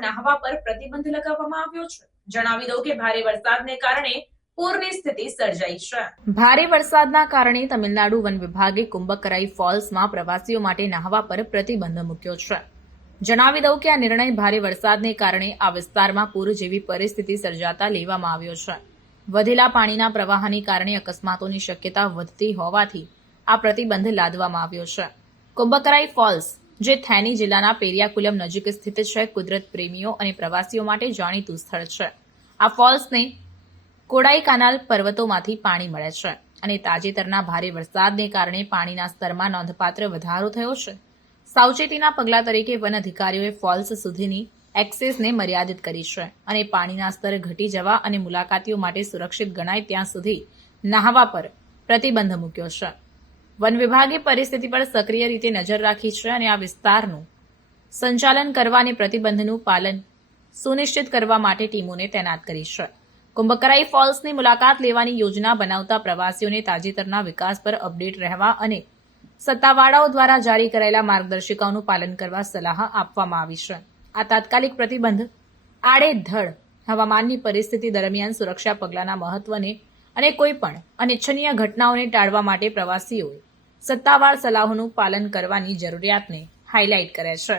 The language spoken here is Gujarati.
નાહવા પર પ્રતિબંધ લગાવવામાં આવ્યો છે. જણાવી દઉં કે ભારે વરસાદને કારણે પૂરની ભારે વરસાદના કારણે તમિલનાડુ વન વિભાગે કુંભકરાઈ ફોલ્સમાં પ્રવાસીઓ માટે નાહવા પર પ્રતિબંધ મૂક્યો છે. જણાવી દઉં કે આ નિર્ણય ભારે વરસાદને કારણે આ વિસ્તારમાં પૂર જેવી પરિસ્થિતિ સર્જાતા લેવામાં આવ્યો છે. વધેલા પાણીના પ્રવાહને કારણે અકસ્માતોની શક્યતા વધતી હોવાથી આ પ્રતિબંધ લાદવામાં આવ્યો છે. કુંભકરાઈ ફોલ્સ જે થેની જિલ્લાના પેરિયાકુલમ નજીક સ્થિત છે. કુદરત પ્રેમીઓ અને પ્રવાસીઓ માટે જાણીતું સ્થળ છે. આ ફોલ્સને કોડાઈકાનાલ પર્વતોમાંથી પાણી મળે છે અને તાજેતરના ભારે વરસાદને કારણે પાણીના સ્તરમાં નોંધપાત્ર વધારો થયો છે. સાવચેતીના પગલા તરીકે વન અધિકારીઓએ ફોલ્સ સુધીની એક્સેસને મર્યાદિત કરી છે અને પાણીના સ્તર ઘટી જવા અને મુલાકાતીઓ માટે સુરક્ષિત ગણાય ત્યાં સુધી નહાવા પર પ્રતિબંધ મૂક્યો છે. વન વિભાગે પરિસ્થિતિ પર સક્રિય રીતે નજર રાખી છે અને આ વિસ્તારનું સંચાલન કરવા અને પ્રતિબંધનું પાલન સુનિશ્ચિત કરવા માટે ટીમોને તૈનાત કરી છે. કુંભકરાઈ ફોલ્સની મુલાકાત લેવાની યોજના બનાવતા પ્રવાસીઓને તાજેતરના વિકાસ પર અપડેટ રહેવા અને સત્તાવાળાઓ દ્વારા જારી કરાયેલા માર્ગદર્શિકાઓનું પાલન કરવા સલાહ આપવામાં આવી છે. આ તાત્કાલિક પ્રતિબંધ આડેધડ હવામાનની પરિસ્થિતિ દરમિયાન સુરક્ષા પગલાંના મહત્વને અને કોઈપણ અનિચ્છનીય ઘટનાઓને ટાળવા માટે પ્રવાસીઓએ સત્તાવાર સલાહોનું પાલન કરવાની જરૂરિયાતને હાઇલાઇટ કરે છે.